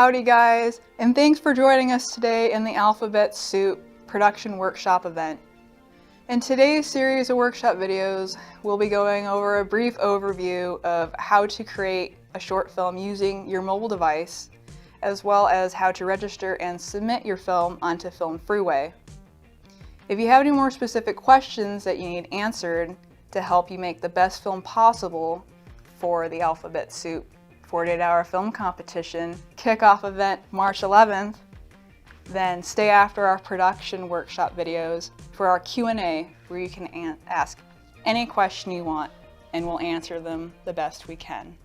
Howdy guys, and thanks for joining us today in the Alphabet Soup production workshop event. In today's series of workshop videos, we'll be going over a brief overview of how to create a short film using your mobile device, as well as how to register and submit your film onto Film Freeway. If you have any more specific questions that you need answered to help you make the best film possible for the Alphabet Soup 48-hour film competition kickoff event March 11th, then stay after our production workshop videos for our Q&A, where you can ask any question you want and we'll answer them the best we can.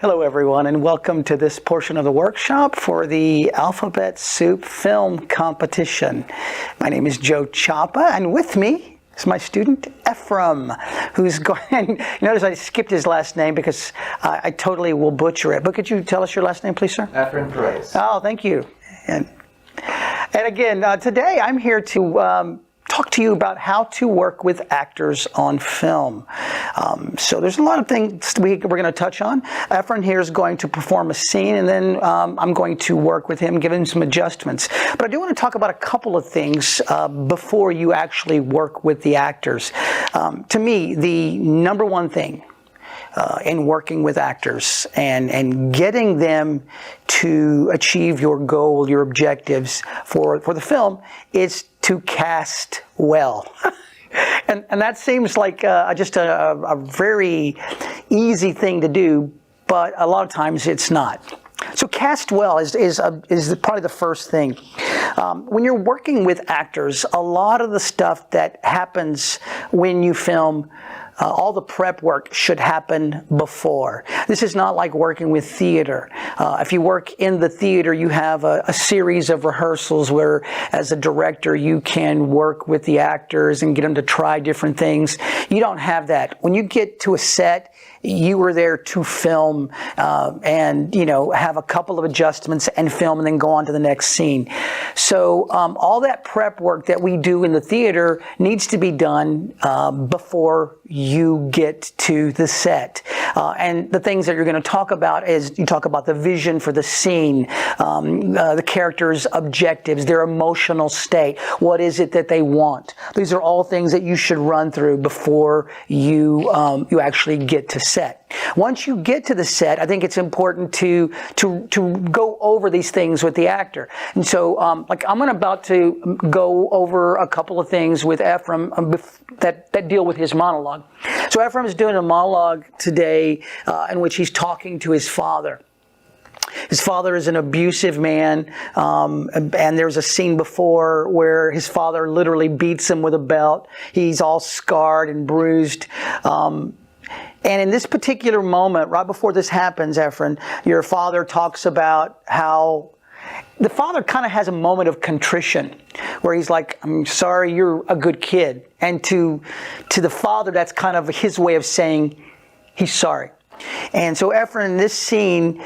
Hello everyone, and welcome to this portion of the workshop for the Alphabet Soup Film Competition. My name is Joe Chapa, and with me is my student Ephraim, who's going. Notice I skipped his last name because I totally will butcher it. But could you tell us your last name, please, sir? Ephraim Perez. Oh, thank you. And again, today I'm here to talk to you about how to work with actors on film. So there's a lot of things we're going to touch on. Ephraim here is going to perform a scene, and then I'm going to work with him, give him some adjustments. But I do want to talk about a couple of things before you actually work with the actors. To me, the number one thing in working with actors and getting them to achieve your goal, your objectives for the film, is to cast well. and that seems like just a very easy thing to do, but a lot of times it's not. So cast well is probably the first thing. When you're working with actors, a lot of the stuff that happens when you film, all the prep work should happen before. This is not like working with theater. If you work in the theater, you have a series of rehearsals where, as a director, you can work with the actors and get them to try different things. You don't have that. When you get to a set, you were there to film and, have a couple of adjustments and film and then go on to the next scene. So all that prep work that we do in the theater needs to be done before you get to the set. And the things that you're going to talk about is you talk about the vision for the scene, the character's objectives, their emotional state. What is it that they want? These are all things that you should run through before you actually get to set. Once you get to the set, I think it's important to go over these things with the actor. And so, like I'm about to go over a couple of things with Ephraim that deal with his monologue. So Ephraim is doing a monologue today in which he's talking to his father. His father is an abusive man, and there's a scene before where his father literally beats him with a belt. He's all scarred and bruised. And in this particular moment, right before this happens, Ephraim, your father talks about how the father kind of has a moment of contrition where he's like, I'm sorry, you're a good kid. And to the father, that's kind of his way of saying he's sorry. And so Ephraim, in this scene,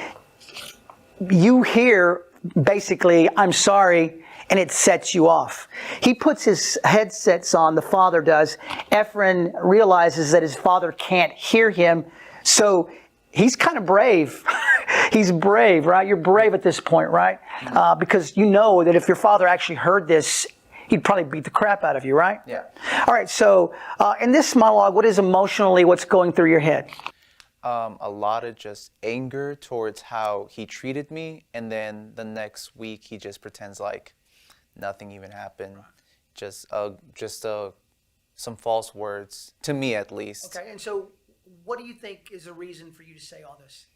you hear basically, I'm sorry, and it sets you off. He puts his headsets on, the father does. Ephraim realizes that his father can't hear him, so he's kind of brave. He's brave, right? You're brave at this point, right? Because you know that if your father actually heard this, he'd probably beat the crap out of you, right? Yeah. All right, so in this monologue, what is emotionally what's going through your head? A lot of just anger towards how he treated me, and then the next week he just pretends like nothing even happened. Just some false words, to me at least. Okay, and so what do you think is a reason for you to say all this?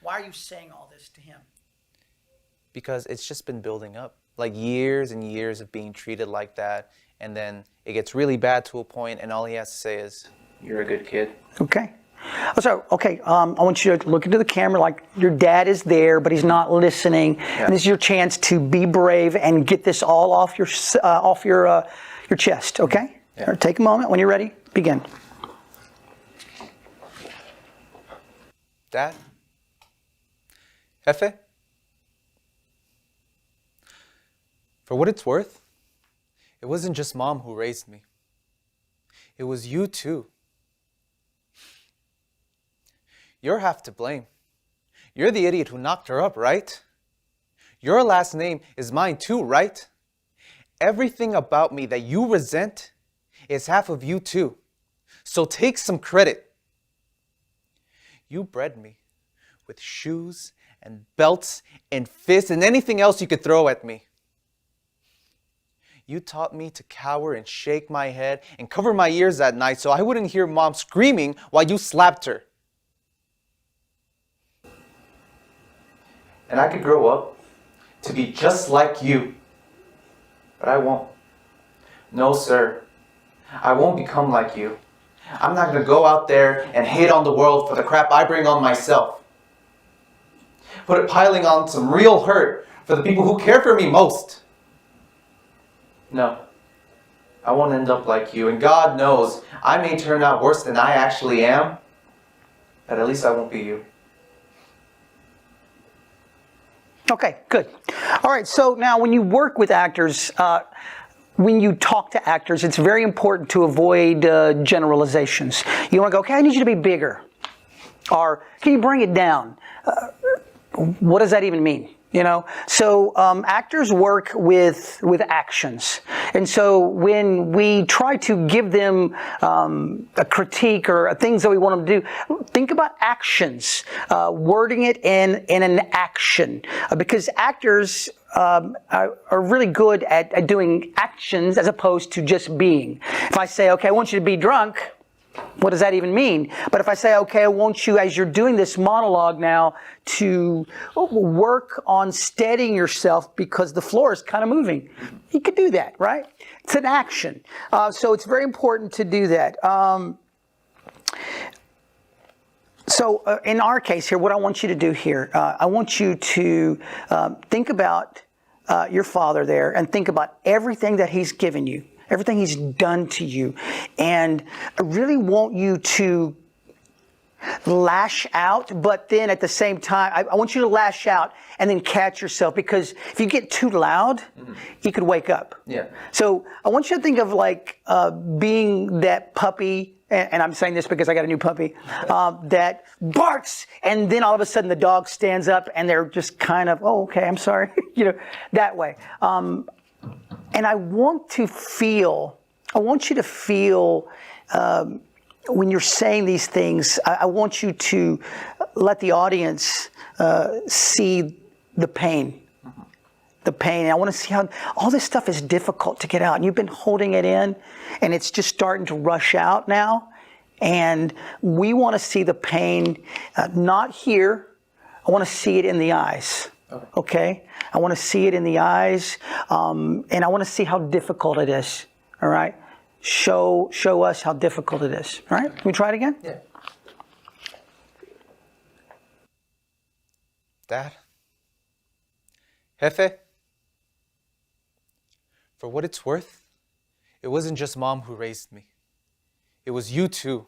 Why are you saying all this to him? Because it's just been building up. Like years and years of being treated like that, and then it gets really bad to a point, and all he has to say is, "You're a good kid." Okay. So, okay, I want you to look into the camera like your dad is there, but he's not listening. Yeah. And this is your chance to be brave and get this all off your chest, okay? Yeah. All right, take a moment. When you're ready, begin. Dad? Jefe? For what it's worth, it wasn't just Mom who raised me. It was you too. You're half to blame. You're the idiot who knocked her up, right? Your last name is mine too, right? Everything about me that you resent is half of you too. So take some credit. You bred me with shoes and belts and fists and anything else you could throw at me. You taught me to cower and shake my head and cover my ears at night so I wouldn't hear Mom screaming while you slapped her. And I could grow up to be just like you. But I won't. No, sir. I won't become like you. I'm not going to go out there and hate on the world for the crap I bring on myself. Put it piling on some real hurt for the people who care for me most. No. I won't end up like you. And God knows I may turn out worse than I actually am. But at least I won't be you. Okay, good. All right, so now when you work with actors, when you talk to actors, it's very important to avoid generalizations. You want to go, okay, I need you to be bigger. Or, can you bring it down? What does that even mean? You know, so actors work with actions, and so when we try to give them a critique or things that we want them to do, think about actions, wording it in an action, because actors are really good at doing actions as opposed to just being. If I say, okay, I want you to be drunk. What does that even mean? But if I say, okay, I want you, as you're doing this monologue now, to work on steadying yourself because the floor is kind of moving. You could do that, right? It's an action. So it's very important to do that. So in our case here, what I want you to do here, I want you to think about your father there and think about everything that he's given you. Everything he's done to you. And I really want you to lash out, but then at the same time, I want you to lash out and then catch yourself, because if you get too loud, you could wake up. Yeah. So I want you to think of like being that puppy, and I'm saying this because I got a new puppy, that barks, and then all of a sudden the dog stands up and they're just kind of, oh, okay, I'm sorry, you know, that way. And I want you to feel when you're saying these things, I want you to let the audience see the pain. The pain. I want to see how all this stuff is difficult to get out. And you've been holding it in, and it's just starting to rush out now. And we want to see the pain, not here. I want to see it in the eyes. Okay? I want to see it in the eyes, and I want to see how difficult it is. All right? Show us how difficult it is. All right? Can we try it again? Yeah. Dad? Jefe? For what it's worth, it wasn't just Mom who raised me. It was you too.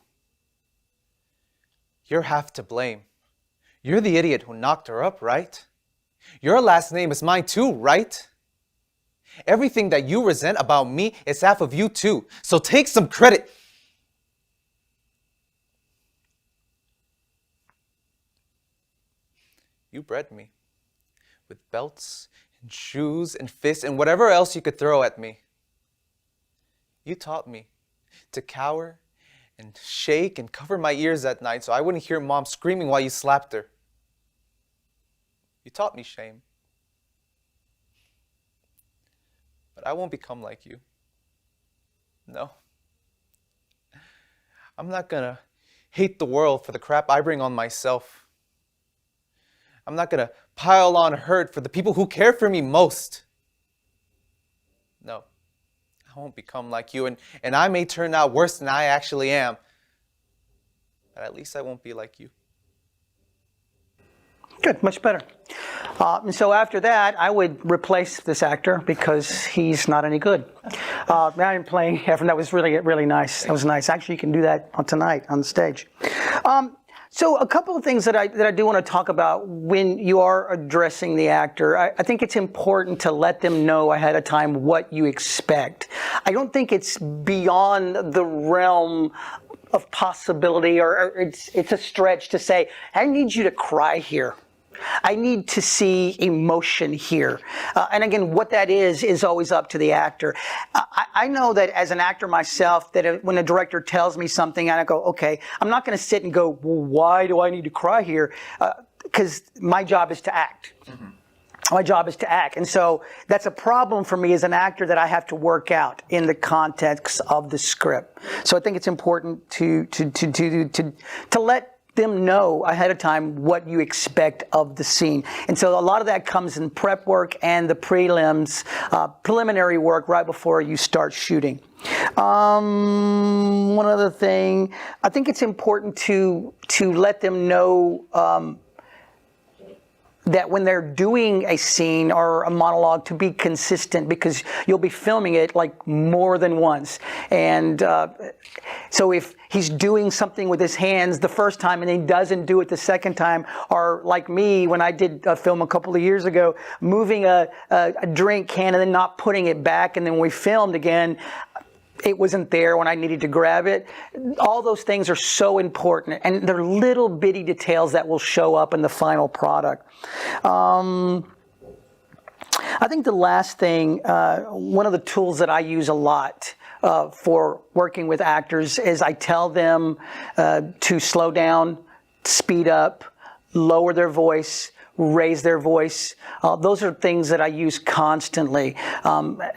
You're half to blame. You're the idiot who knocked her up, right? Your last name is mine too, right? Everything that you resent about me is half of you too, so take some credit. You bred me with belts and shoes and fists and whatever else you could throw at me. You taught me to cower and shake and cover my ears at night so I wouldn't hear Mom screaming while you slapped her. You taught me shame. But I won't become like you. No. I'm not gonna hate the world for the crap I bring on myself. I'm not gonna pile on hurt for the people who care for me most. No. I won't become like you, and I may turn out worse than I actually am. But at least I won't be like you. Good, much better. And so after that, I would replace this actor because he's not any good. Now I'm playing Ephraim. That was really nice. That was nice. Actually, you can do that on tonight on the stage. So a couple of things that I do want to talk about when you are addressing the actor. I think it's important to let them know ahead of time what you expect. I don't think it's beyond the realm of possibility, or it's a stretch to say, I need you to cry here. I need to see emotion here. And again, what that is always up to the actor. I know that as an actor myself, that when a director tells me something and I go, okay, I'm not going to sit and go, well, why do I need to cry here? Because my job is to act. Mm-hmm. My job is to act. And so that's a problem for me as an actor that I have to work out in the context of the script. So I think it's important to let them know ahead of time what you expect of the scene. And so a lot of that comes in prep work and the prelims, preliminary work right before you start shooting. One other thing, I think it's important to let them know that when they're doing a scene or a monologue, to be consistent, because you'll be filming it like more than once. And so if he's doing something with his hands the first time and he doesn't do it the second time, or like me when I did a film a couple of years ago, moving a drink can and then not putting it back, and then we filmed again, it wasn't there when I needed to grab it. All those things are so important, and they're little bitty details that will show up in the final product. I think the last thing, one of the tools that I use a lot for working with actors is I tell them to slow down, speed up, lower their voice, raise their voice. Those are things that I use constantly.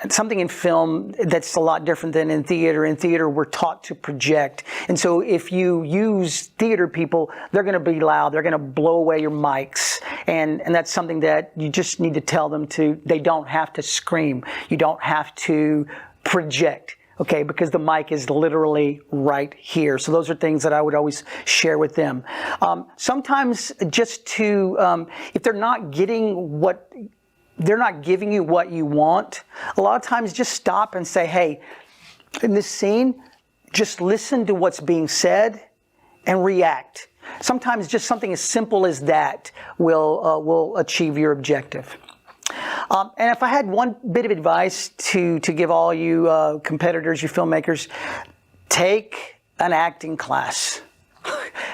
Something in film that's a lot different than in theater. In theater, we're taught to project. And so if you use theater people, they're going to be loud. They're going to blow away your mics. And that's something that you just need to tell them they don't have to scream. You don't have to project. Okay, because the mic is literally right here. So those are things that I would always share with them. Sometimes just if they're not giving you what you want, a lot of times just stop and say, hey, in this scene, just listen to what's being said and react. Sometimes just something as simple as that will achieve your objective. And if I had one bit of advice to give all you competitors, you filmmakers, take an acting class.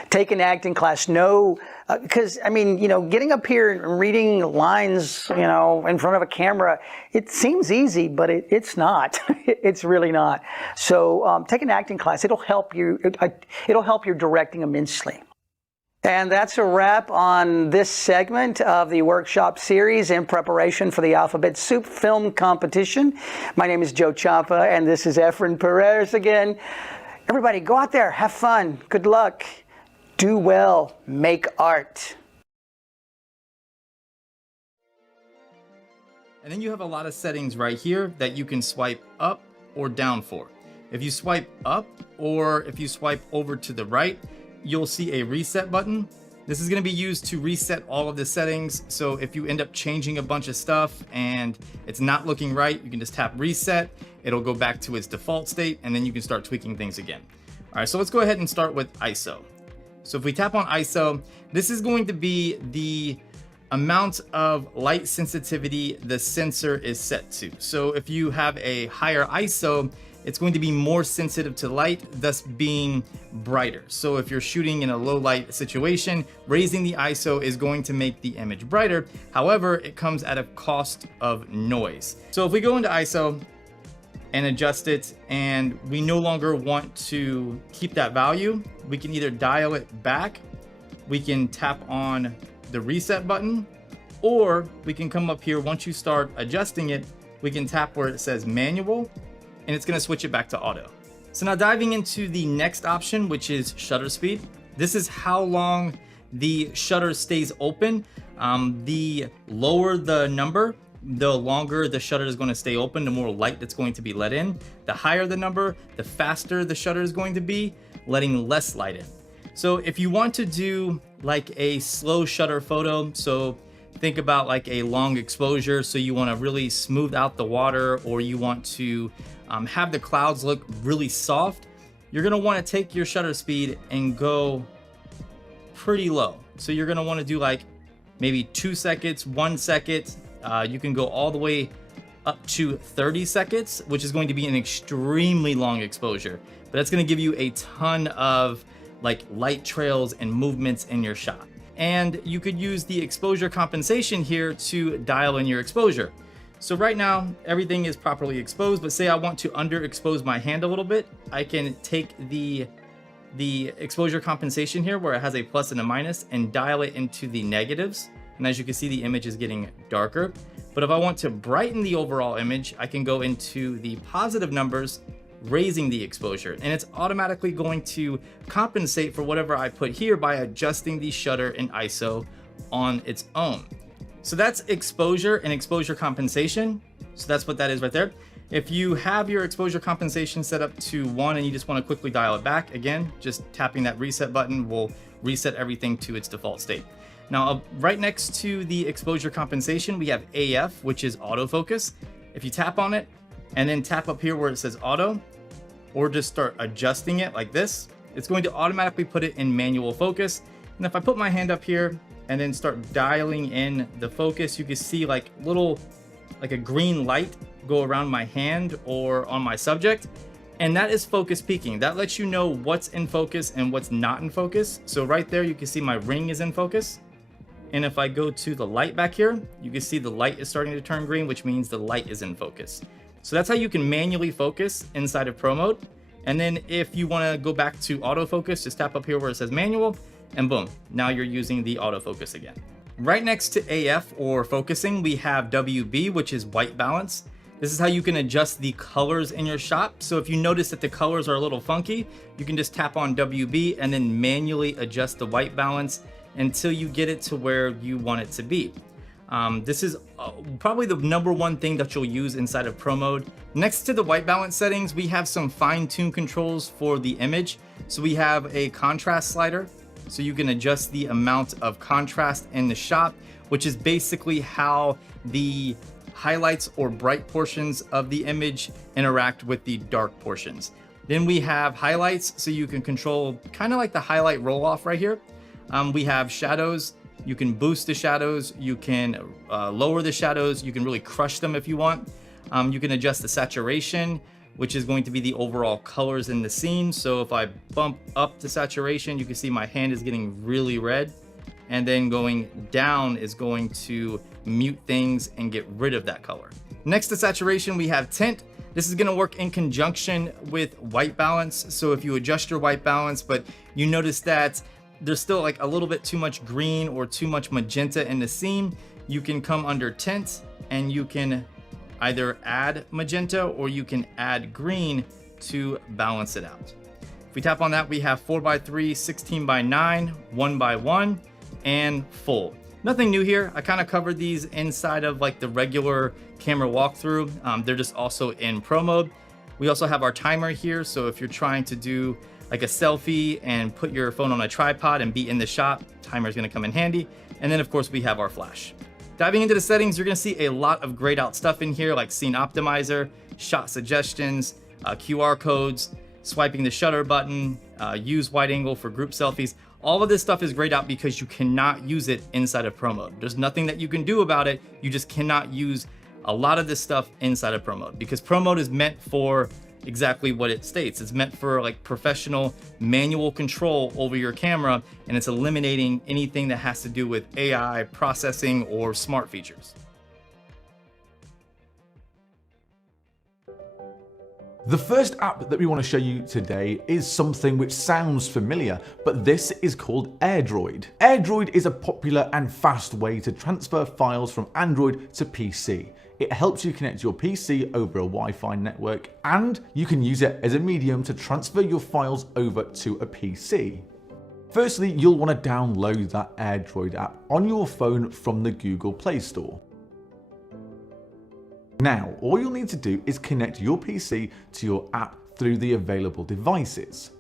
Take an acting class. Know Because, I mean, getting up here and reading lines, in front of a camera, it seems easy, but it's not. It's really not. So take an acting class. It'll help you. It'll help your directing immensely. And that's a wrap on this segment of the workshop series in preparation for the Alphabet Soup Film Competition. My name is Joe Champa, and this is Efren Perez again. Everybody, go out there, have fun, good luck. Do well, make art. And then you have a lot of settings right here that you can swipe up or down for. If you swipe up or if you swipe over to the right, you'll see a reset button. This is going to be used to reset all of the settings. So if you end up changing a bunch of stuff and it's not looking right, you can just tap reset. It'll go back to its default state and then you can start tweaking things again. All right, so let's go ahead and start with ISO. So if we tap on ISO, this is going to be the amount of light sensitivity the sensor is set to. So if you have a higher ISO, it's going to be more sensitive to light, thus being brighter. So if you're shooting in a low light situation, raising the ISO is going to make the image brighter. However, it comes at a cost of noise. So if we go into ISO and adjust it, and we no longer want to keep that value, we can either dial it back, we can tap on the reset button, or we can come up here. Once you start adjusting it, we can tap where it says manual, and it's gonna switch it back to auto. So now diving into the next option, which is shutter speed. This is how long the shutter stays open. The lower the number, the longer the shutter is going to stay open, the more light that's going to be let in. The higher the number, the faster the shutter is going to be, letting less light in. So if you want to do like a slow shutter photo, so think about like a long exposure, so you want to really smooth out the water, or you want to have the clouds look really soft, you're going to want to take your shutter speed and go pretty low. So you're going to want to do like maybe 2 seconds, 1 second. You can go all the way up to 30 seconds, which is going to be an extremely long exposure, but that's going to give you a ton of like light trails and movements in your shot. And you could use the exposure compensation here to dial in your exposure. So right now, everything is properly exposed, but say I want to underexpose my hand a little bit, I can take the exposure compensation here where it has a plus and a minus and dial it into the negatives. And as you can see, the image is getting darker. But if I want to brighten the overall image, I can go into the positive numbers, raising the exposure, and it's automatically going to compensate for whatever I put here by adjusting the shutter and ISO on its own. So that's exposure and exposure compensation. So that's what that is right there. If you have your exposure compensation set up to 1 and you just want to quickly dial it back, again, just tapping that reset button will reset everything to its default state. Now, right next to the exposure compensation, we have AF, which is autofocus. If you tap on it and then tap up here where it says auto, or just start adjusting it like this, it's going to automatically put it in manual focus. And if I put my hand up here and then start dialing in the focus, you can see like a green light go around my hand or on my subject. And that is focus peaking. That lets you know what's in focus and what's not in focus. So right there, you can see my ring is in focus. And if I go to the light back here, you can see the light is starting to turn green, which means the light is in focus. So that's how you can manually focus inside of Pro Mode. And then if you want to go back to autofocus, just tap up here where it says manual, and boom, now you're using the autofocus again. Right next to AF or focusing, we have WB, which is white balance. This is how you can adjust the colors in your shot. So if you notice that the colors are a little funky, you can just tap on WB and then manually adjust the white balance until you get it to where you want it to be. This is probably the #1 thing that you'll use inside of Pro Mode. Next to the white balance settings, we have some fine-tune controls for the image. So we have a contrast slider, so you can adjust the amount of contrast in the shot, which is basically how the highlights or bright portions of the image interact with the dark portions. Then we have highlights, so you can control kind of like the highlight roll off right here. We have shadows. You can boost the shadows, you can lower the shadows, you can really crush them if you want. You can adjust the saturation, which is going to be the overall colors in the scene. So if I bump up the saturation, you can see my hand is getting really red. and then going down is going to mute things and get rid of that color. Next to saturation, we have tint. This is gonna work in conjunction with white balance. So if you adjust your white balance, but you notice that there's still like a little bit too much green or too much magenta in the scene, you can come under tint and you can either add magenta or you can add green to balance it out. If we tap on that, we have 4x3, 16x9, 1x1, and full. Nothing new here. I kind of covered these inside of like the regular camera walkthrough. They're just also in pro mode. We also have our timer here. So if you're trying to do like a selfie and put your phone on a tripod and be in the shot, timer is going to come in handy. And then of course we have our flash. Diving into the settings, you're going to see a lot of grayed out stuff in here, like scene optimizer, shot suggestions, QR codes, swiping the shutter button, use wide angle for group selfies. All of this stuff is grayed out because you cannot use it inside of pro mode. There's nothing that you can do about it. You just cannot use a lot of this stuff inside of pro mode because pro mode is meant for exactly what it states. It's meant for like professional manual control over your camera, and it's eliminating anything that has to do with AI processing or smart features. The first app that we want to show you today is something which sounds familiar, but this is called AirDroid. AirDroid is a popular and fast way to transfer files from Android to PC. It helps you connect your PC over a Wi-Fi network, and you can use it as a medium to transfer your files over to a PC. Firstly, you'll want to download that AirDroid app on your phone from the Google Play Store. Now, all you'll need to do is connect your PC to your app through the available devices.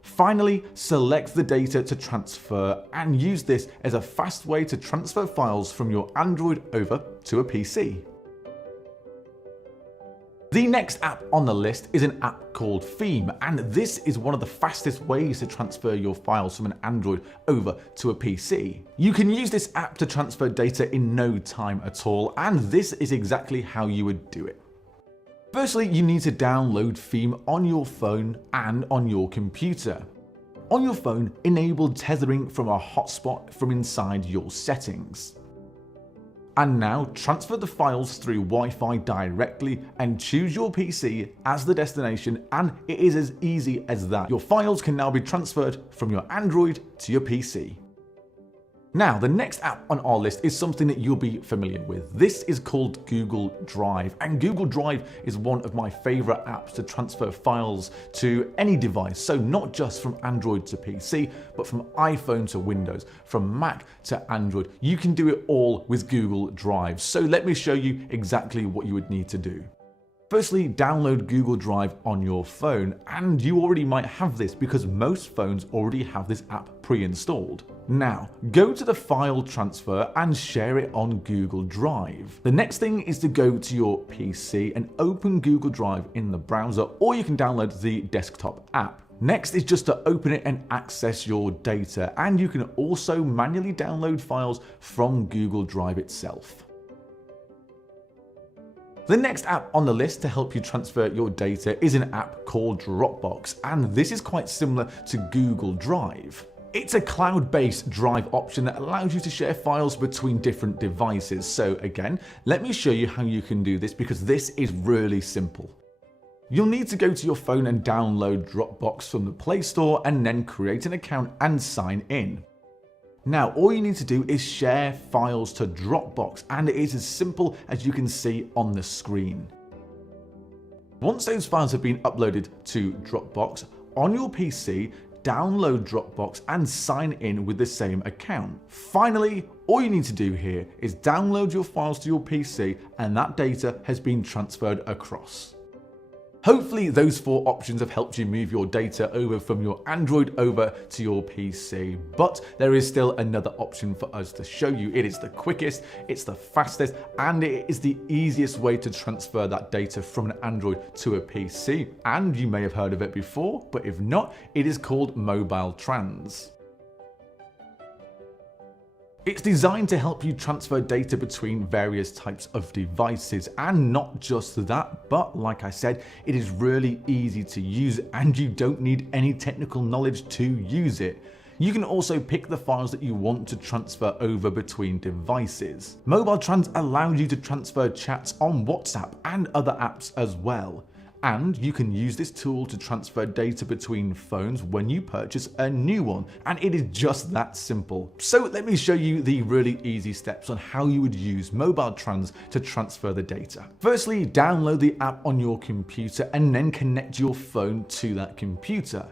Finally, select the data to transfer and use this as a fast way to transfer files from your Android over to a PC. The next app on the list is an app called Theme, and this is one of the fastest ways to transfer your files from an Android over to a PC. You can use this app to transfer data in no time at all, and this is exactly how you would do it. Firstly, you need to download Theme on your phone and on your computer. On your phone, enable tethering from a hotspot from inside your settings. And now transfer the files through Wi-Fi directly and choose your PC as the destination, and it is as easy as that. Your files can now be transferred from your Android to your PC. Now, the next app on our list is something that you'll be familiar with. This is called Google Drive, and Google Drive is one of my favorite apps to transfer files to any device. So not just from Android to PC, but from iPhone to Windows, from Mac to Android. You can do it all with Google Drive. So let me show you exactly what you would need to do. Firstly, download Google Drive on your phone, and you already might have this because most phones already have this app pre-installed. Now, go to the file transfer and share it on Google Drive. The next thing is to go to your PC and open Google Drive in the browser, or you can download the desktop app. Next is just to open it and access your data, and you can also manually download files from Google Drive itself. The next app on the list to help you transfer your data is an app called Dropbox, and this is quite similar to Google Drive. It's a cloud-based drive option that allows you to share files between different devices. So again, let me show you how you can do this because this is really simple. You'll need to go to your phone and download Dropbox from the Play Store and then create an account and sign in. Now, all you need to do is share files to Dropbox, and it is as simple as you can see on the screen. Once those files have been uploaded to Dropbox, on your PC, download Dropbox and sign in with the same account. Finally, all you need to do here is download your files to your PC, and that data has been transferred across. Hopefully those 4 options have helped you move your data over from your Android over to your PC, but there is still another option for us to show you. It is the quickest, it's the fastest, and it is the easiest way to transfer that data from an Android to a PC. And you may have heard of it before, but if not, it is called Mobile Trans. It's designed to help you transfer data between various types of devices, and not just that, but like I said, it is really easy to use and you don't need any technical knowledge to use it. You can also pick the files that you want to transfer over between devices. Mobile Trans allows you to transfer chats on WhatsApp and other apps as well. And you can use this tool to transfer data between phones when you purchase a new one, and it is just that simple. So let me show you the really easy steps on how you would use Mobile Trans to transfer the data. Firstly, download the app on your computer and then connect your phone to that computer.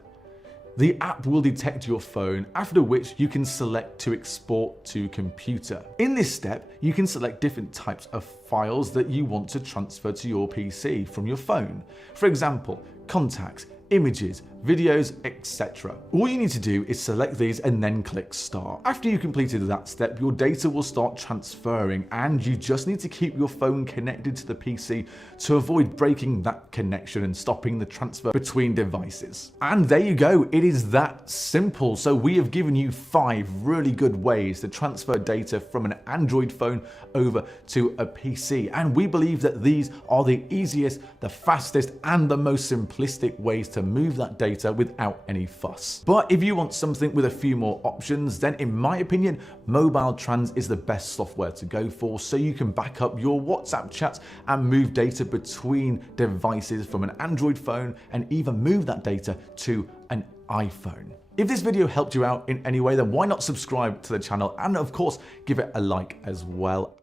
The app will detect your phone, after which you can select to export to computer. In this step, you can select different types of files that you want to transfer to your PC from your phone. For example, contacts, images, videos, etc. All you need to do is select these and then click start. After you've completed that step, your data will start transferring, and you just need to keep your phone connected to the PC to avoid breaking that connection and stopping the transfer between devices. And there you go, it is that simple. So we have given you 5 really good ways to transfer data from an Android phone over to a PC, and we believe that these are the easiest, the fastest, and the most simplistic ways to move that data without any fuss. But if you want something with a few more options, then in my opinion, Mobile Trans is the best software to go for, so you can back up your WhatsApp chats and move data between devices from an Android phone, and even move that data to an iPhone. If this video helped you out in any way, then why not subscribe to the channel, and of course give it a like as well.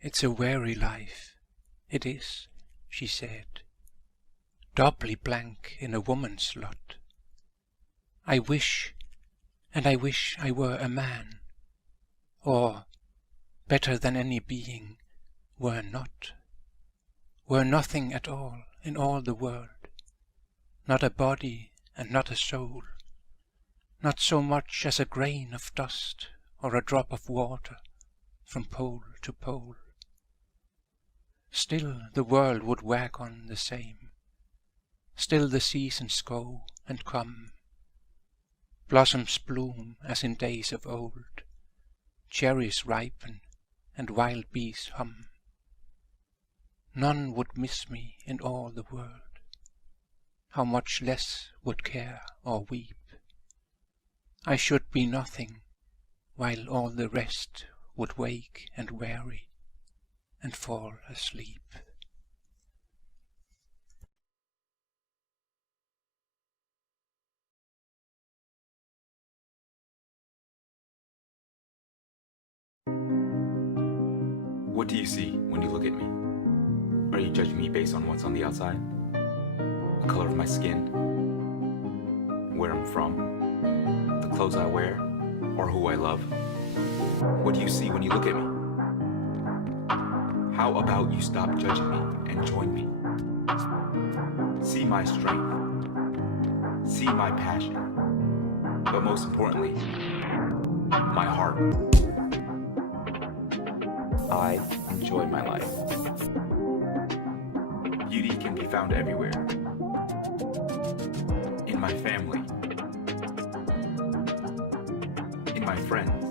"It's a weary life, it is," she said, "doubly blank in a woman's lot. I wish, and I wish I were a man, or, better than any being, were not. Were nothing at all in all the world, not a body and not a soul, not so much as a grain of dust or a drop of water from pole to pole. Still the world would wag on the same, still the seasons go and come, blossoms bloom as in days of old, cherries ripen and wild bees hum. None would miss me in all the world, how much less would care or weep. I should be nothing, while all the rest would wake and weary and fall asleep." What do you see when you look at me? Are you judging me based on what's on the outside? The color of my skin? Where I'm from? The clothes I wear? Or who I love? What do you see when you look at me? How about you stop judging me and join me? See my strength. See my passion. But most importantly, my heart. I enjoy my life. Beauty can be found everywhere. In my family. In my friends.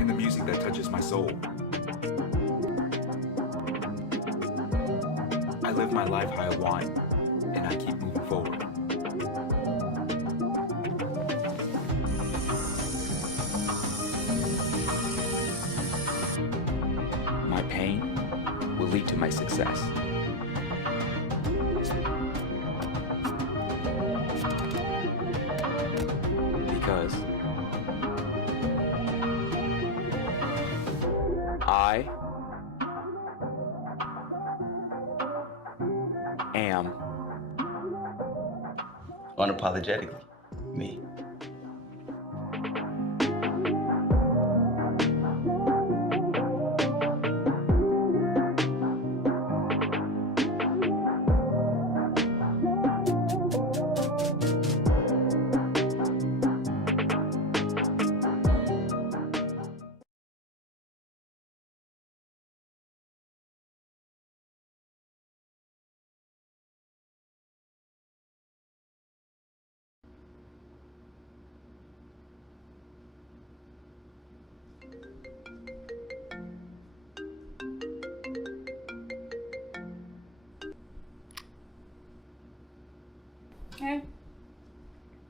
In the music that touches my soul. I live my life how I want, and I keep moving forward. My pain will lead to my success. Because I am unapologetically me. Okay.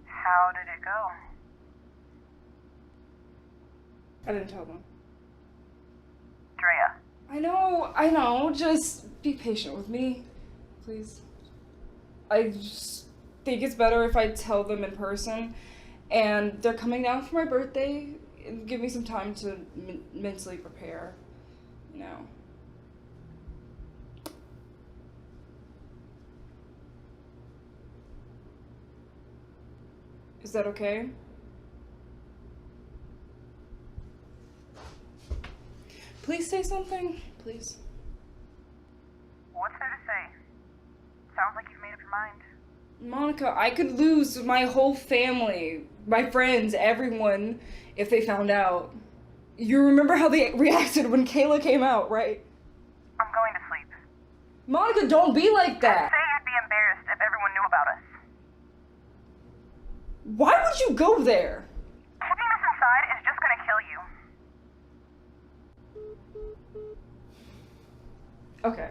How did it go? I didn't tell them. Drea. I know. Just be patient with me, please. I just think it's better if I tell them in person. And they're coming down for my birthday. Give me some time to mentally prepare, you know. Is that okay? Please say something, please. What's there to say? Sounds like you've made up your mind. Monica, I could lose my whole family, my friends, everyone, if they found out. You remember how they reacted when Kayla came out, right? I'm going to sleep. Monica, don't be like that. Say you'd be embarrassed if everyone knew about us. Why would you go there? Keeping this inside is just gonna kill you. Okay.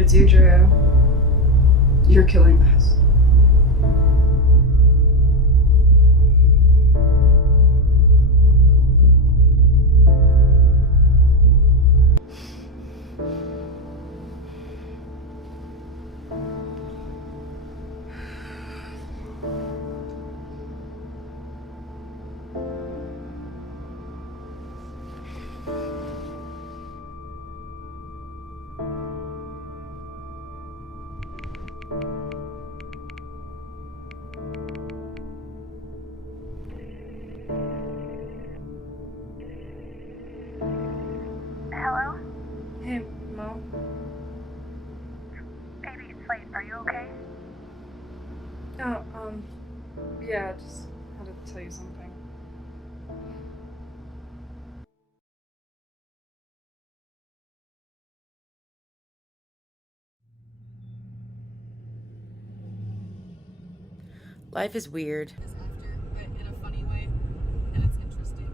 It's you, Drea. You're killing us. Hello? Hey, Mo. Baby, it's late. Are you okay? Oh, yeah, I just had to tell you something. Life is weird. But in a funny way, and it's interesting.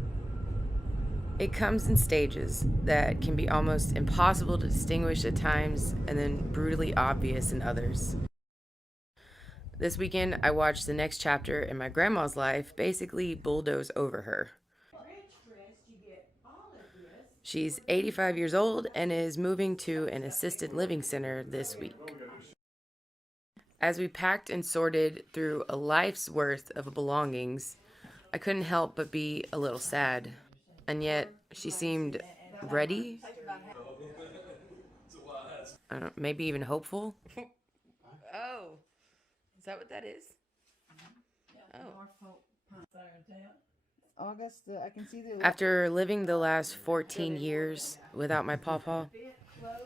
It comes in stages that can be almost impossible to distinguish at times and then brutally obvious in others. This weekend, I watched the next chapter in my grandma's life basically bulldoze over her. She's 85 years old and is moving to an assisted living center this week. As we packed and sorted through a life's worth of belongings, I couldn't help but be a little sad. And yet, She seemed ready. I don't know, maybe even hopeful. Oh, is that what that is? August, I can see the. After living the last 14 years without my pawpaw,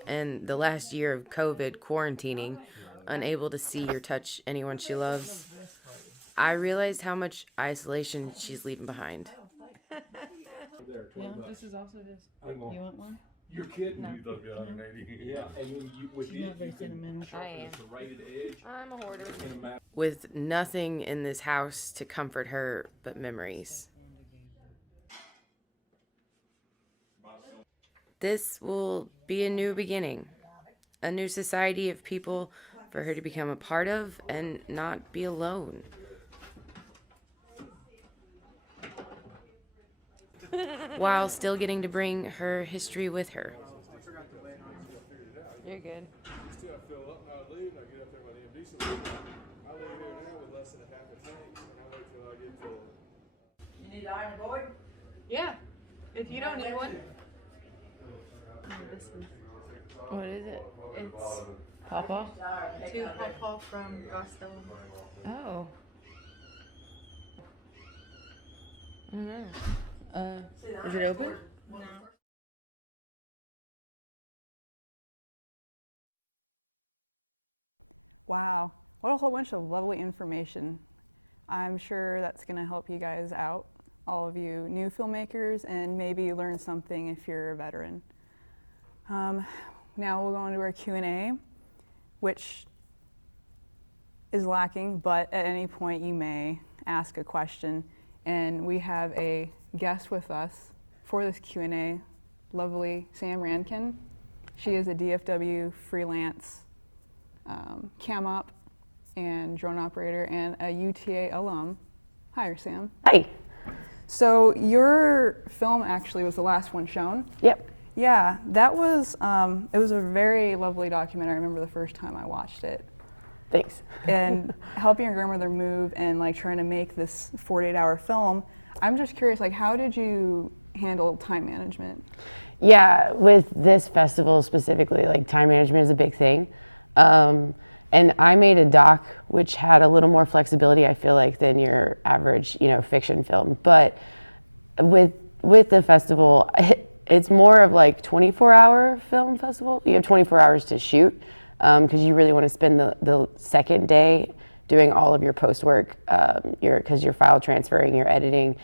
and the last year of COVID quarantining, unable to see or touch anyone she loves, I realized how much isolation she's leaving behind. Yeah, this is also this. You want one? You're kidding. No. You thought it'd be 180. Yeah. And when you She's not very sentimental. I am. the serrated edge. I'm a hoarder. With nothing in this house to comfort her but memories. This will be a new beginning, a new society of people for her to become a part of and not be alone. While still getting to bring her history with her. You're good. Still fill up, and I leave, and I get up there by the empty solution. I leave here now with less than a half a tank, and I wait till I get to. You need iron board? Yeah. If you don't need one. What is it? It's Pawpaw? two pawpaw from Costello. Oh. I don't know. Is it open? No. Wow, what a whole bunch of lovely information. I'm sure that's going to help you guys out, all of you new filmmakers, and maybe learn something if you're a veteran. Now we'll go into our Q&A, which is lacking, but at any point you may ask a question. And we have a guest with us for this Q&A, lovely Sam Rankin. She is a DFW freelance cam op and drone operator and a UTA alum. Hi, Sam. Hi. So your film actually was the last one shown. Yep. Yeah, that was, it was a very lovely documentary. I remember the first time I watched it. Thanks. And helping your grandmother move and like trying to make this 48-hour film. I'm just curious, like, how did you handle time management? Yeah, with this festival specifically, like time management is a big thing. And I made a doc which had a little more flexibility, I feel like, than your average, fiction film. But with the festival, it's more of like 24-hour film festival. You have 24 hours to shoot because you really want to spend the second day doing all of your post work, because you're file transferring, you're editing,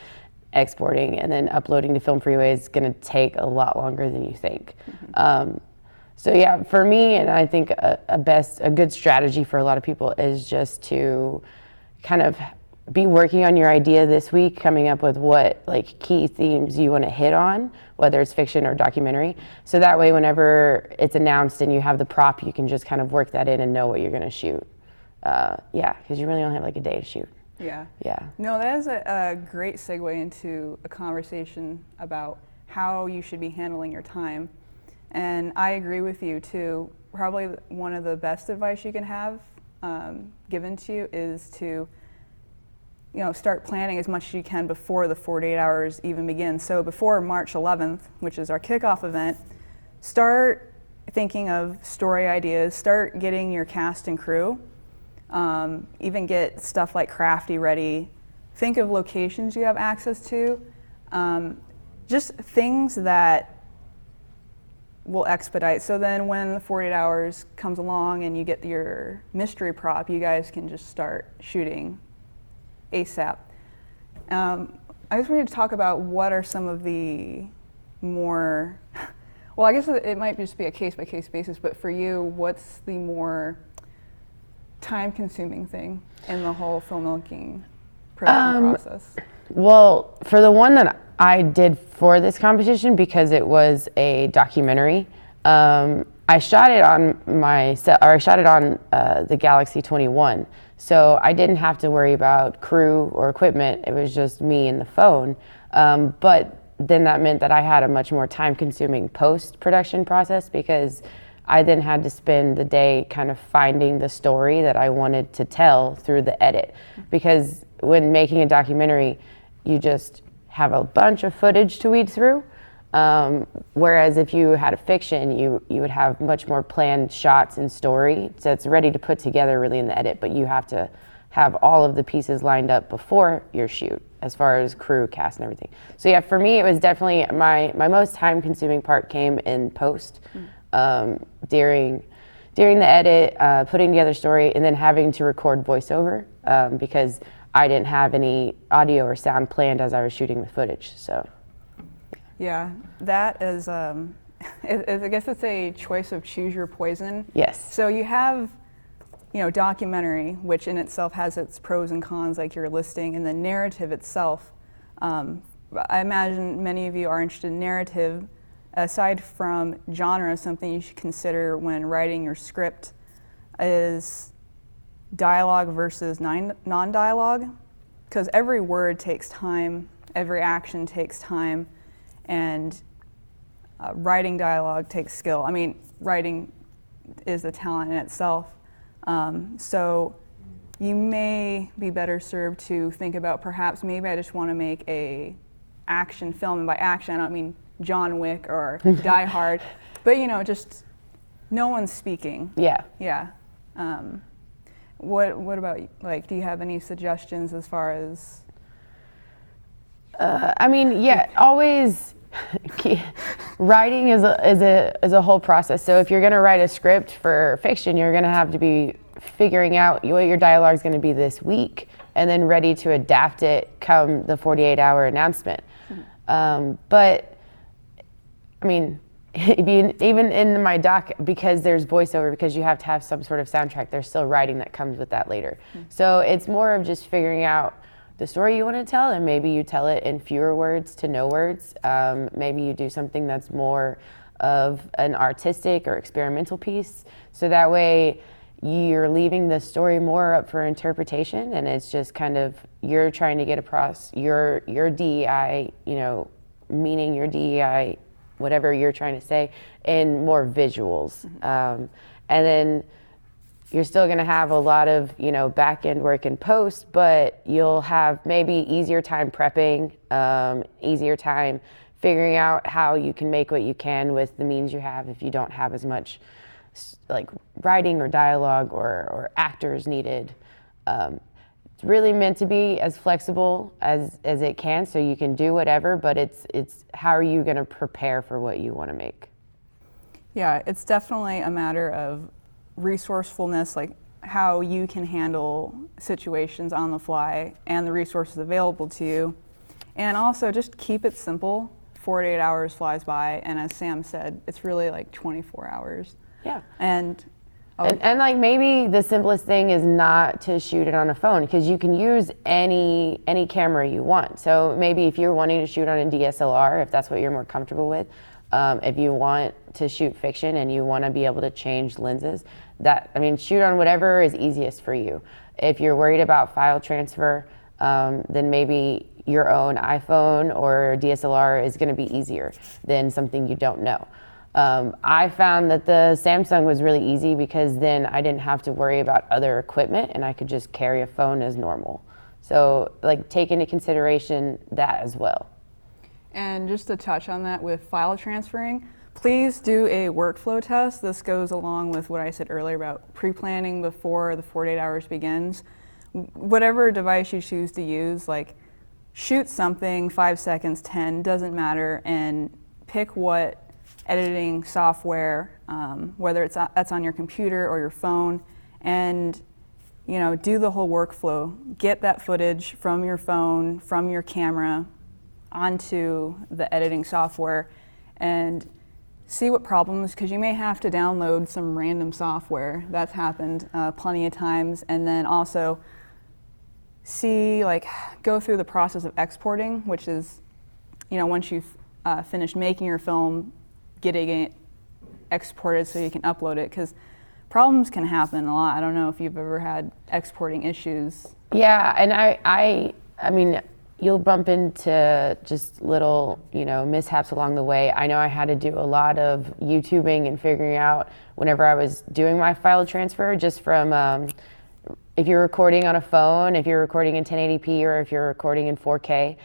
exporting, and then uploading to Film Freeway is going to take a lot longer than you think. Mm-hmm. So yeah, for me, and I think a good strategy for a lot of people is just to kind of be working on your idea this week, coming up with what like key themes you want to hit on, whether it's fiction or documentary. So that way, whenever it's announced and you have the prop, you can just kind of work that in and know what you're going to shoot. Yeah, because you really only have like a day to shoot. Yeah. Yeah. No, that is a great segue into a conversation about how you should be handling your time. And I agree with you too. Probably one of the best advice you can have given to you is to start planning as much as you can before the 48 hours even begins. So before March 11th, which is our kickoff event, start thinking of story ideas, start getting your cast and crew, even get stuff like Crafty ready. Think of locations you have access to, just things that will expedite. So then when the 48 hours comes along and you get your mystery prop, you guys can just start shooting ASAP. I just wanted to talk about what are some of the more, well, I guess it might just be a case-by-case basis, but for you, what's the more time-consuming thing in the whole filmmaking production process? Well, for the one that I did for this competition, because it was a documentary, I shot it on the Galaxy 21. So I didn't have to worry about crew or equipment. It was just me and the phone. But then that meant that I had a much more time-consuming post-production process because I then had to spend the day kind of finding the story that I wanted to tell through the edit. Because when making a documentary, you just have a bunch of footage to weed through. Whereas if you had a fiction, you would have much more planned shots and story. So it's ready to put together really in the edit, but you have to have all of the pieces lined up before your shoot as far as crew, cast, and everything. So yeah, for me, it was definitely my most time consuming part came in post, during the edit, putting together story, and then having to record voiceover because I didn't have any audio or sound planned as I was shooting the footage, so. Yeah, that is, I guess it's a choice of choose your poison. Yes. So you have, documentary, which in itself has its pros and cons, like you're listing, and the narrative itself. I imagine many of you are interested in narrative. Aside from genre, something you should consider when writing your script is dialogue versus non-dialogue, because every word takes time, every action takes time, and writing dialogue takes skill. I mean, writing is a talent in itself. So you may be better served to think about perhaps maybe I just want to make a action film, and by action I don't mean John Wick or Die Hard, but just no one's speaking. Yeah. Yeah. What about, like, do you have any suggestions as far as? I mean, yeah, always writing is a whole process. So if you're going to write a script for fiction, you're going to have to be figuring out what your dialogue is going to be this week, and then ready to adapt it come the 48-hour announcement. But I mean, even in my doc, because there's voiceover, because you have to have some sort of soundtrack, there's still writing that comes with that later. So it's more of just figuring out the story you want to tell, and maybe you tell it in fewer words to no words. Maybe you do something that's more of an artistic or experimental piece, so that way you're leaving the story more up for interpretation, and it's just kind of you're trying to get across your DEI, meaning your DEI, whatever you're trying to say, in more visuals. And then you're still going to have a lot of back end work in post, but you'll have maybe easier time prepping, easier time figuring out how you can make what you can with the means you have if you don't have as much like writing or dialogue or actors needed. It's really meant to be as flexible as it can, so you can do whatever, but it's how are you going to prepare for what you want to make? Yeah, it's definitely a matter of resourcefulness, like how you can handle situations on the fly and the resources available to you. And also just keep it simple. 48 hours flies by, and as Sam said, it's really like 24 hours. Yeah. And like maybe the simplest thing is not to shoot it on a phone, because you can use any camera you want. So maybe if you're wanting to shoot on a DSLR, if that's what you're more comfortable with, if you want to shoot fiction and you want to be able to change lenses, shoot on whatever is easiest for you. If you're worried about file transfer, then maybe your own iPhone or DSLR is going to be easier than something you don't know. I found that the Samsung was really easy because then I didn't have to worry about other equipment and I could just carry a phone as normal. So like take into consideration that as well. And just to touch on that with file transferring, please do a workflow test. This goes along with what I said earlier about pre-planning before the 48 hours begins. Whatever device you choose to use, like shoot something, 5 seconds, 10, doesn't matter, and pick what editing software, whether that's on your computer or your phone, and do the whole workflow. Get that footage from your phone, from your camera, onto the editing software, and see what problems, because you may have to download some random software. That's happened plenty of times. And then also go through the process of exporting, which is, once you've finished making your film, getting it exported so you can upload it, because problems can happen a lot. I don't know if you've ever had exporting issues. Yeah, and I mean, you'll bump into just little, mishaps along the way. I know I had to do a lot of YouTubing and figuring out whenever I was doing my file transfer, just from if you're recording on a phone, if you're recording in 1080p, or if you're recording in 4K,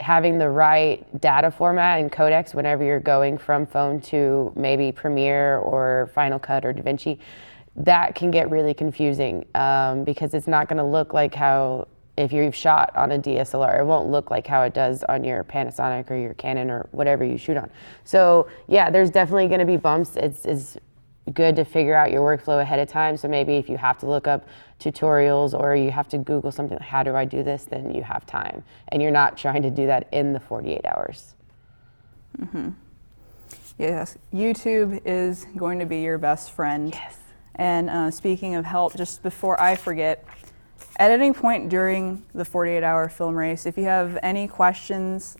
having the right data format and codecs whenever you're going from phone to maybe Premiere or Final Cut or DaVinci, that can get really confusing because it's not going to look like how, if you've shot on a DSLR, it won't look like how it does on your Panasonic or your Canon or whatever you shoot on. So yeah, there's definitely going to be bumps. It's good to figure out your workflow ahead of time. So maybe if you have to look up tutorials or you have to Google something, how do I do this? Then you have time and you're not trying to do that in the 48 hours. Mm-hmm. Yes, YouTube is going to be your best friend. Yes. And speaking of help, just before I forget, at any point during the 48-hour film race, if you have any questions,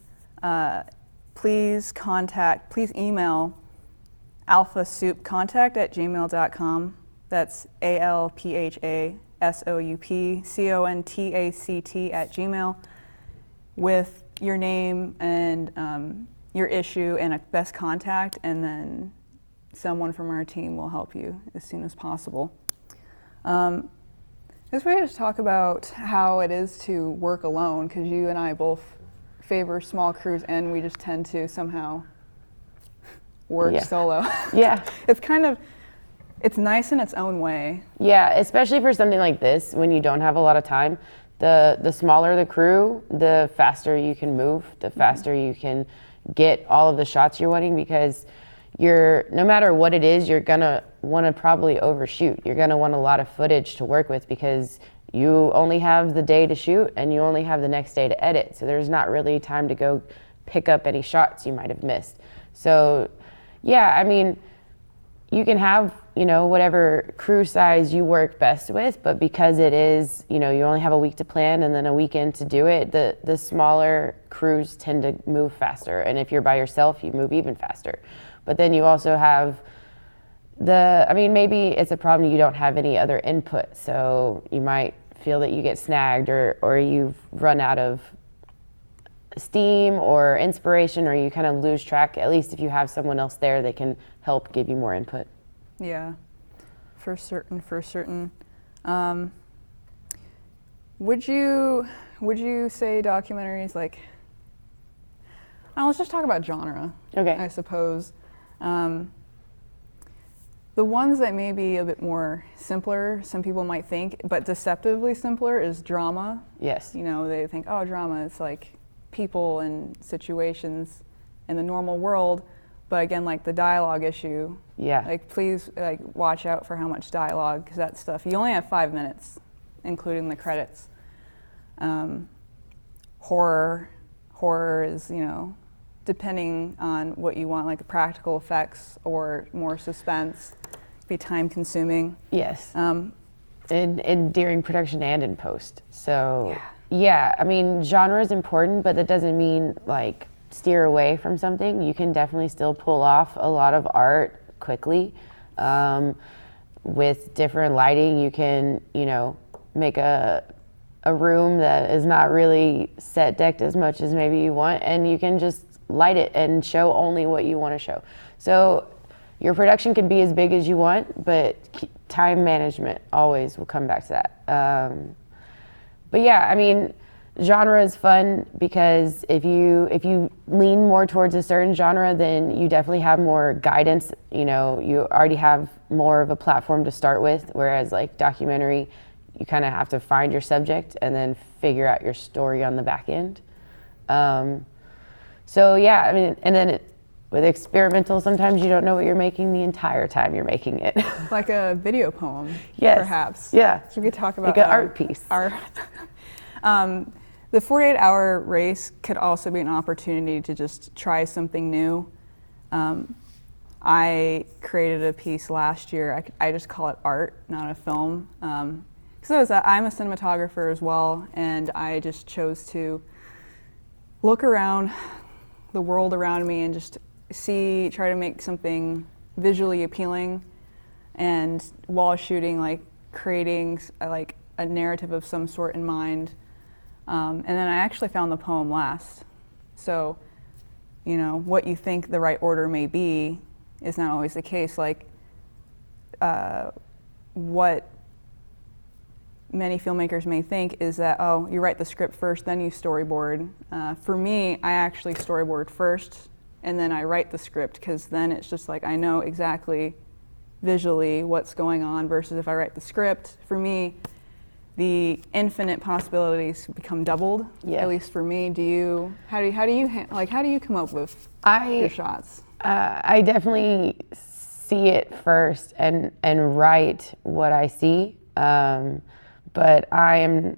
please email alphasoupcontact@gmail.com. That's alphasoupcontact@gmail, with your name and your issue and a best contact, and then someone from our team will help you as soon as possible. This way to talk about how it is to work alone, because you and I both favor small crews and we just tend to somehow work solo. Yeah. It's nice in its own way. Yeah, especially for something like this, when you don't have a lot of time. The smaller the crew, the faster you can move, the faster you can get all of the shots you're wanting, because no matter what it is, you're gonna want to probably overshoot. You're gonna want a lot of footage to work with because you only have the day to shoot and you only have the next day to edit. So there's not really time to go pick up any shots you might have missed. So yeah, I mean, you can have, whatever crew size you work best with, but because it is, you only have a week to plan and then a weekend to do it, the smaller crews tend to move faster. And if you're by yourself, you move even faster. But then you also have maybe it's a problem you don't have any other input. So you might feel that you get snagged or you've run out of steam or inspiration, or you kind of lose track. At least if you have someone else there, they can help give you more input. Yeah, for certain. Would you say documentaries let's just talk about genre. Okay. I suppose. The ones that may be a bit more simpler, some people might think, but deceptively simpler, is drama. Yes. They think, oh, drama, it's like people and situations in the normal world. But again, like the dialogue issue, please watch out for how much dialogue, because that stuff, you only have 5 minutes, including the credits. Horror is, depending on what you want, like practical effects or more suspense, be time consuming. Yes. And during production and in post. So yeah, genre is important, but that doesn't mean steer away from something. You can definitely still pull off a lot of art quickly. With different lighting, you can, make a room that is not really set decked as much as maybe you want, and you can just light it and show only what you want to show. So your production can be as big as you want, but time management always will come back to that. But yeah, genre is fun because if you lean more towards a certain genre, then you definitely have more guidance. You already have more of a platform to start with, whereas documentary, you kind of have to find your subject and then figure out your story on the back end. So yeah, and then with experimental, sometimes you don't know what you're making the entire time you're making it. Like a video poem, yes. Perhaps. Yeah. So we could talk about an art piece. The 48-hour race could also be an opportunity to just try something new. I created a piece last year. I just call it art, not a film. Because I'm a cinematographer as well, and I just chose to look around the world around me and just try to make something visually appealing, and while shooting, creating a narrative of some sort in mind. And then I actually found the poem last. So, what you think the right order may be is not always the case. What many filmmakers may think is that, oh, you write the script first, then you storyboard. For me, I actually storyboard first, and then I write the script, because then it's just like I know exactly visually what's going on, versus if I write the script, for me, the infinite possibilities become doubled. Yes. At least for me. How do you come up with your shots? I definitely see it first and write what I see. But I am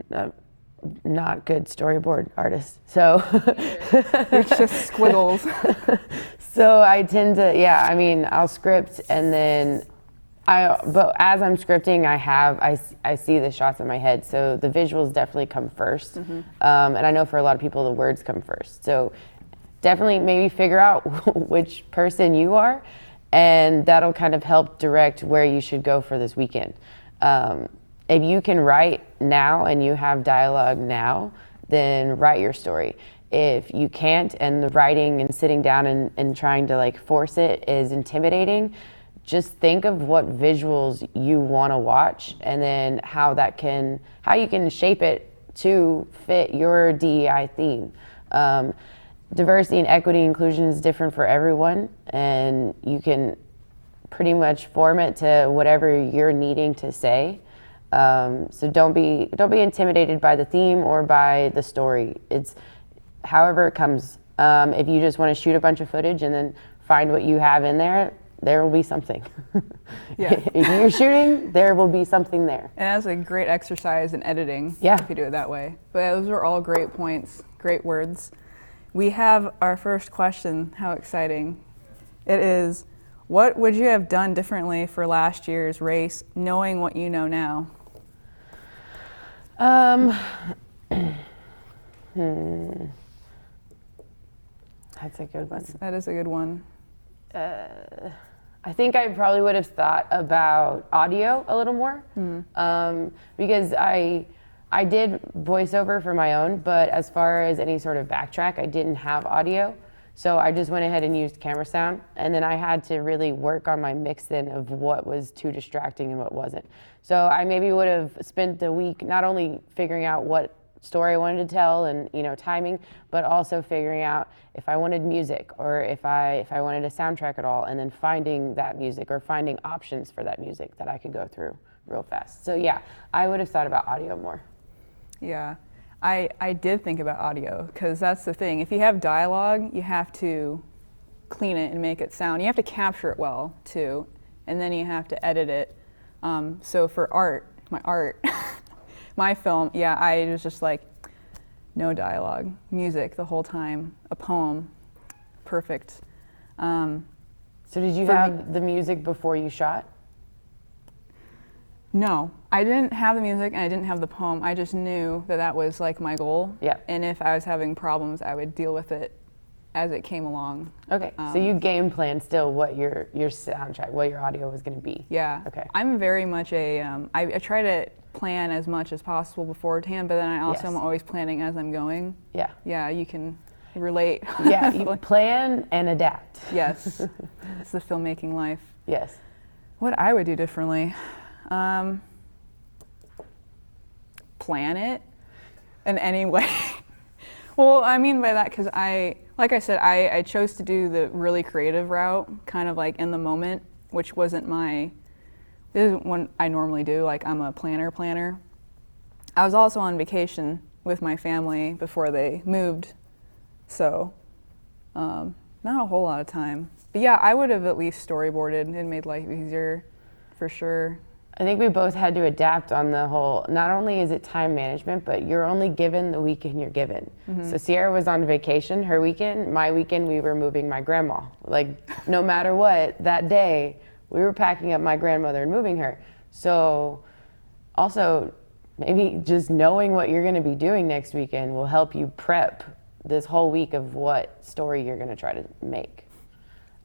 not good storyboard artist, so it's just squiggles. So I tend to, I mean, I'll script and then but as I'm scripting, I see the shots in my head, so the visuals definitely come first. And I know for a lot of people the words come first. So definitely maybe figure out which person you are, and that'll kind of help direct where you should go for this weekend. If you can write now and you have dialogue now, then write your story. If you can't, and the writing and sitting down and trying to like force it is intimidating, just think of what visuals you want to watch, and then how you can shape it to fit your DEI theme. Diversity and equity inclusion is different for everyone, and you can pretty much form it to whatever you're needing to say. So don't be intimidated by the theme or by the story. It's however it comes. If you just want to shoot a bunch of footage and then find what you have in there, there will be something. Yeah. If you're shooting, there will be something there. And that's a great exercise in editing. Yeah. If you do it that way. But those are all great points, great words. We have our first question. How exciting. It is, what would you have done differently for last year's race, knowing what you know now? That's a good one. That is a good one. I think I probably would have thought about audio a little more, because I did voiceover for my own, but as far as any sort of backtrack, I didn't have audio. So I just went ahead and used camera sound, and then I had to really work on my mix then of what was too distracting and what wasn't. So I maybe would have spent the week not only figuring out what story I wanted to tell and timing, but also figuring out if I wanted music or if I wanted a soundtrack at all, and then finding that music or finding options for that music that I could go through real fast. So yeah, I would have thought about audio more. Yeah, I did think about audio, because that's the thing. If you have dialogue, you have to clean it and make it sound. You have to capture it well too, and then you have to edit it. So for my film, I was just like, no dialogue, music the whole time, a poem, perfect. So did you have the music before you shot? No, I didn't have the music and I didn't have the poem. I just knew that was like my goal. Yeah. And if I was having problems, I would deal with it as it came along. Okay, so you game plan still what your soundtrack, what your audio was going to be. Yeah. Okay. I'm very much I try to plan as much as possible beforehand, but then I also am always planning as I'm going. Yeah. Yeah, you can relate. Yeah, you plan and adapt. Yes, it's the filmmaking life. Yes. What I would do differently, plan it in any way. Well, I mean by that, because like I said, I chose to do the really creative route, kind of like in the moment, which wasn't this isn't what I normally do, like I'm a planner. I was also on vacation with my family before they moved, so not a whole lot of time. But yeah, I would have at least storyboarded and made life easier, for sure. I think we both had to adapt on the whole, not only is it time management, but you're only given the weekend you're given. So Sierra was on vacation, her weekend. My weekend, we were moving my grandma. Like, no matter what, that day, we were packing up my grandmother and moving her. So also, maybe just knowing what you're gonna be doing next weekend will help you prep this whole week of what story you're gonna try to make.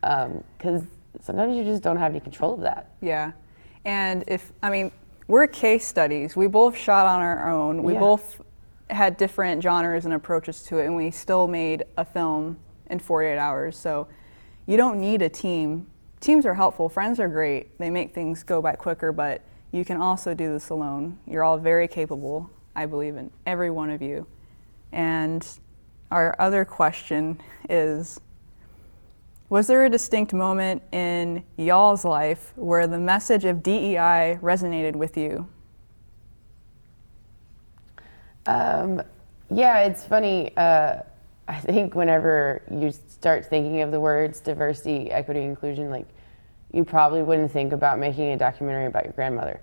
Because sometimes you just don't have any control of that. Yeah. And we're case studies. We both shot on our own. We both had different genres and approaches to it, and we still made a film in 48 hours. So you don't need a team. Teams are helpful. Friends are great. They make things go by quicker, but you can also do this alone. You're all very capable. I believe in every one of you. And our other question is, was there a distinct moment in y'all's life where the message of DEI resonated with you? Yeah, it's funny. I think whenever you start thinking of the words diversity, equity, inclusion, like, you probably wouldn't think about making a documentary about your grandmother.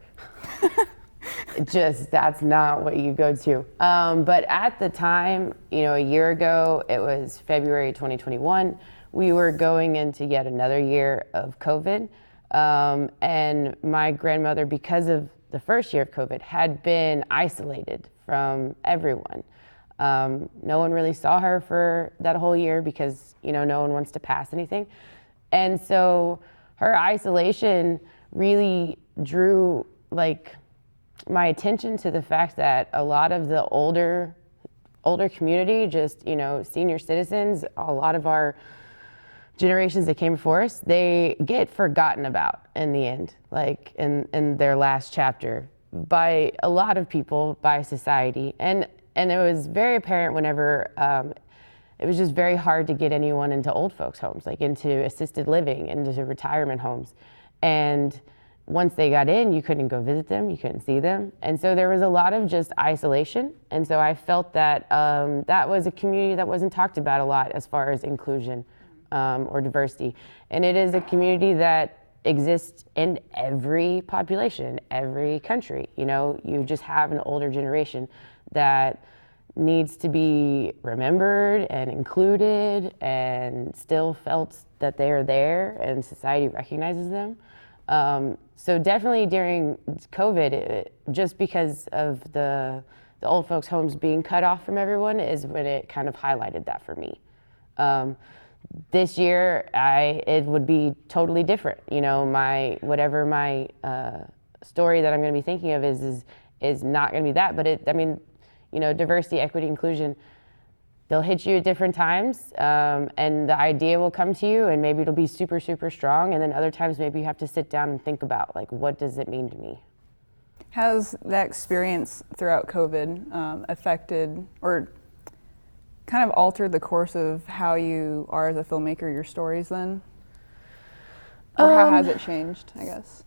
That's not what you go to. But at the time, a year ago, it was February 2021, we were going into yet another year of COVID. And my grandmother, because of the first year of COVID, had been isolated from everyone. No one really saw her for that whole year because, no one wants to pass anything. And so her isolation really drew my attention to the fact that a lot of the older community, just, senior citizens, a lot of our generations that came before us, they get forgotten about in the end, in their last chapter by a lot of people, by society. And it was very apparent whenever it was just very hard to get anyone into old folks' homes, into assisted living, into retirement homes. And once they got in, you couldn't go visit them, you couldn't see them. And so there was a lot of just isolation. And so I felt that that was a community that wasn't talked about a lot as far as inclusion or diversity. And it is a community that exists in every population, every country. You just have an older generation that needs to be remembered and included and still felt that they are there and society recognizes them. So definitely during COVID, just because of the old folks' homes being cut off from everyone is when it kind of highlighted that for me. This year, it would be totally different. Whatever my story that I'm going to be thinking of is not going to be that. But diversity, equity, inclusion, they'll hit you at different times, and the idea will come to you, and maybe it'll be super, super strong. And then other times, maybe you have to sit down and think about, what does it mean to me? Has that experience throughout COVID affected or kind of altered the course of how you are as a filmmaker, your stories then? Or how has it changed, I guess?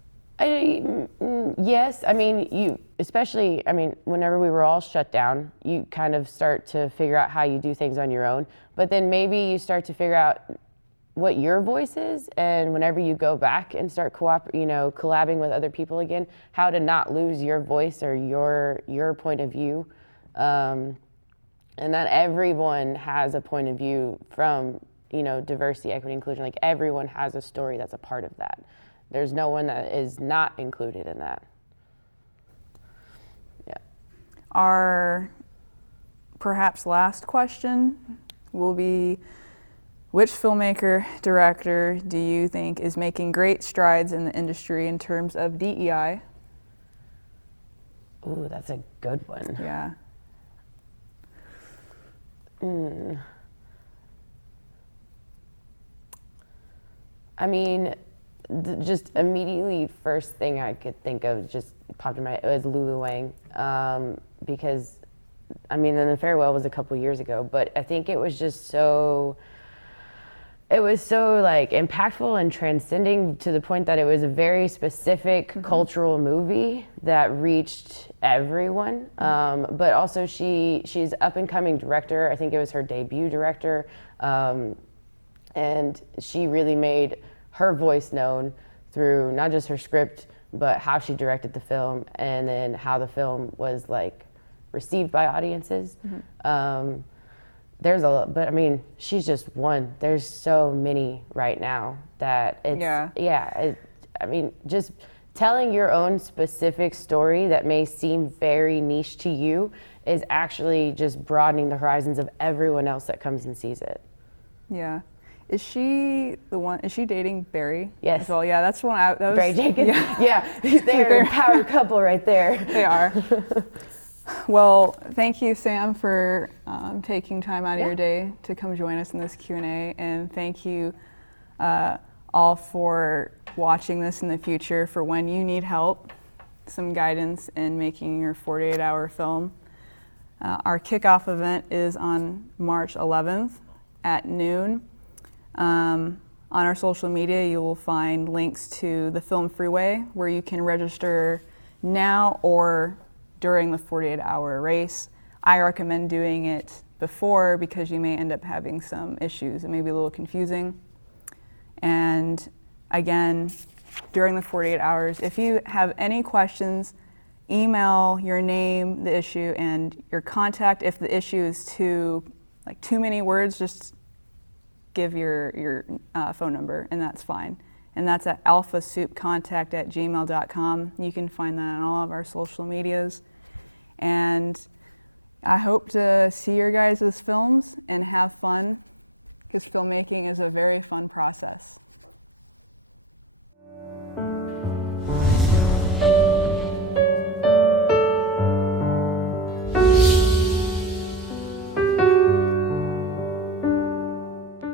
Yes, whenever we were all shut down, you kind of start to figure out how you do things on your own, but then maybe you start to figure out what your voice is, and whenever you go back and start collabing with other people again, how to not lose your voice or your point of view. And that everyone has a point of view from, diversity, equity, inclusion. Everyone has a story that's a part of that. There's no one that is not included in that. Yeah. Our perhaps last question will be, which filmmaker, director do you think is making great strides in the industry in terms of DEI? Ooh, that's a good one. Yeah. Just immediately first thing I could think of just popped in my head was Lulu Wang, because the farewell was a couple years ago, but I think it was just so impactful and transcending to the point that it was a very specific cultural movie that reached everyone. But also she's up and coming director. I think it was her debut director. And she really made her voice known through not just her script, but how she directed the film and then how the film was received by audiences. There's a lot, but she's just one. There's so many right now that it's, just telling your own specific story that may seem very niche to you is actually just broadening the horizons of everyone else that comes and sees it. Yeah. Is she dating Barry? Yes. As well? Yeah, that's one that was Barry Jenkins. Yeah. They're a power couple right there. They are. Well, thank you, Sam, for taking time out of your day to come join us in this Q&A, and thank you all for watching this in the future for when you need help. some guidance in making your 48-hour film. Our kickoff event is on March 11th at noon. On our social media, you will find links to the Film Freeway where you can register now or during the 48-hour race. I recommend doing it before because you may end up having some issues. It may be a little confusing. And again, during the 48 hours, if you have any questions, email your name, the issue, and your contact. If the issue is too many words, just give your phone number, and that's fine. And that's at alphasoupcontact@gmail.com. You can find that on all of our social medias. And I hope to see your guys' films and have fun, because filmmaking is a very fun process.